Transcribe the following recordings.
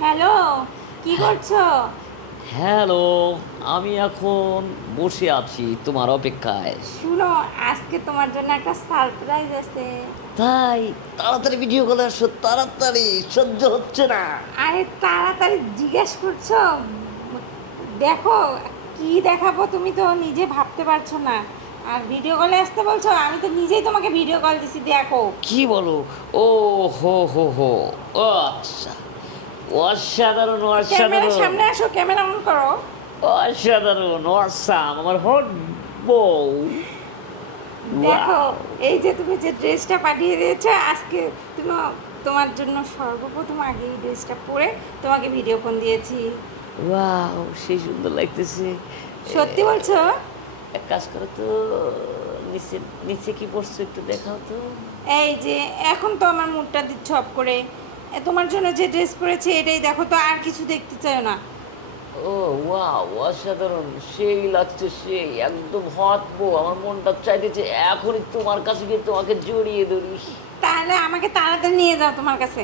Hello কি করছ? Hello আমি এখন বসে আছি তোমার অপেক্ষায়। শুনো আজকে তোমার জন্য একটা সারপ্রাইজ আছে। তাই তাড়াতাড়ি ভিডিও কলে আসো তাড়াতাড়ি সহ্য হচ্ছে না। আরে তাড়াতাড়ি জিজ্ঞেস করছ? দেখো কি দেখাবো তুমি তো নিজে ভাবতে পারছ না। আর ভিডিও কলে আসতে বলছো আমি তো নিজেই তোমাকে ভিডিও কল দিছি দেখো। কি বলো? ও হো হো হো আচ্ছা। অসাধারণ অসাধারণ। সামনে আসো ক্যামেরা অন করো। অসাধারণ অসাম আমার হট বউ দেখো এই যে তুমি যে ড্রেসটা পাঠিয়ে দিয়েছ আজকে তুমি তোমার জন্য সর্বপ্রথম আগে এই ড্রেসটা পরে তোমাকে ভিডিও ফোন দিয়েছি। ওয়াও সেই সুন্দর লাগতেছে। সত্যি বলছো? এক কাজ করো তো নিচে নিচে কি পড়ছো একটু দেখাও তো। এই যে এখন তো আমার মুডটা দিচ্ছ অফ করে। তোমার জন্য যে ড্রেস পরেছি এটাই দেখো তো আর কিছু দেখতে চাও না। ও ওয়াও অসাধারণ সেই লাগছে সেই একদম হট বউ আমার মনটা চাইতেছে এখনই তোমার কাছে গিয়ে তোমাকে জড়িয়ে ধরি। তাহলে আমাকে তাড়াতাড়ি নিয়ে যাও তোমার কাছে।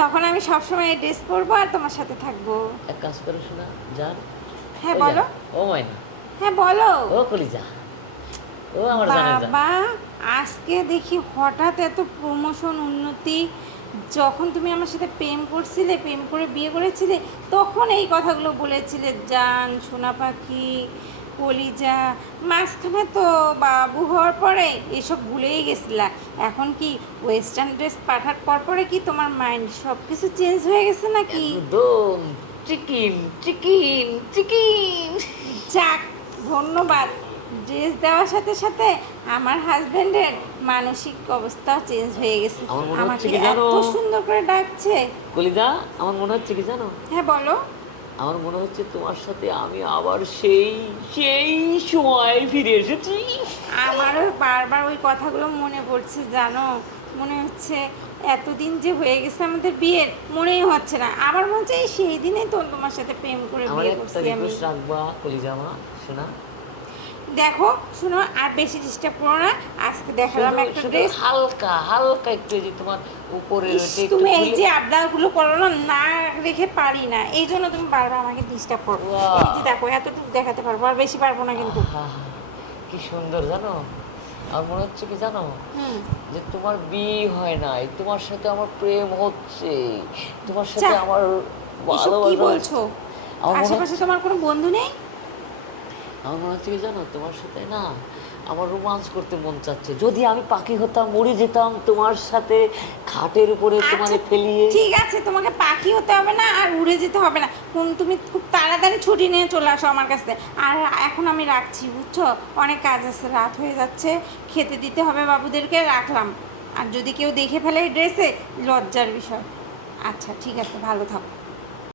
তখন আমি সবসময় এই ড্রেস পরবো আর তোমার সাথে থাকব। এক কাজ করো শোনা যান হ্যাঁ বলো। ও ময়না হ্যাঁ বলো। ও কলিজা। ও আমার জানে যা বাবা আজকে দেখি হঠাৎ এত প্রমোশন উন্নতি যখন তুমি আমার সাথে প্রেম করছিলে প্রেম করে বিয়ে করেছিলে তখন এই কথাগুলো বলেছিলে জান সোনা পাখি কলিজা মাঝখানে তো বাবু হওয়ার পরে এসব ভুলেই গেছিলা। এখন কি ওয়েস্টার্ন ড্রেস পাঠার পর পরে কি তোমার মাইন্ড সব কিছু চেঞ্জ হয়ে গেছে নাকি? একদম। Chicken chicken chicken. যাক ধন্যবাদ। ড্রেস দেওয়ার সাথে সাথে আমার হাজবেন্ডের মানসিক অবস্থাও চেঞ্জ হয়ে গেছে। আমার আমাকে জানো? এত সুন্দর করে ডাকছে। কলিজা আমার মনে হচ্ছে কি জানো? হ্যাঁ বলো। আমার মনে হচ্ছে তোমার সাথে আমি আবার সেই সেই সময় ফিরে এসেছি। আমারও বারবার ওই কথাগুলো মনে পড়ছে জানো? মনে হচ্ছে এতদিন যে হয়ে গেছে আমাদের বিয়ের মনেই হচ্ছে না। আবার মনে হচ্ছে সেই দিনেই তো তোমার সাথে প্রেম করে আমার বিয়ে করছি আমি। রাখবা কলিজামা শোনা। দেখো শুনো আর বেশি ডিস্টার্ব করো না। আজকে দেখালাম একটা ড্রেস হালকা হালকা একটু যে তোমার উপরে তুমি এই যে আবদারগুলো করো না না রেখে পারি না। এই জন্য তুমি বারবার আমাকে ডিস্টার্ব করো। এই যে দেখো এতটুকু দেখাতে পারব আর বেশি পারব না কিন্তু। কি সুন্দর জানো? আমার মনে হচ্ছে কি জানো? যে তোমার বিয়ে হয় নাই তোমার সাথে আমার প্রেম হচ্ছে তোমার সাথে আমার ভালোবাসা বলছো? আশেপাশে তোমার কোনো বন্ধু নেই? আমার মনে হচ্ছে কি জানো? তোমার সাথে না আমার রোমান্স করতে মন চাচ্ছে। যদি আমি পাখি হতাম মরে যেতাম তোমার সাথে খাটের উপরে তোমার আচ্ছা, ফেলিয়ে ঠিক আছে তোমাকে পাখি হতে হবে না আর উড়ে যেতে হবে না। কোন তুমি খুব তাড়াতাড়ি ছুটি নিয়ে চলে আসো আমার কাছে। আর এখন আমি রাখছি বুঝছ? অনেক কাজ আছে রাত হয়ে যাচ্ছে। খেতে দিতে হবে বাবুদেরকে রাখলাম। আর যদি কেউ দেখে ফেলে এই ড্রেসে লজ্জার বিষয়। আচ্ছা ঠিক আছে ভালো থাকো।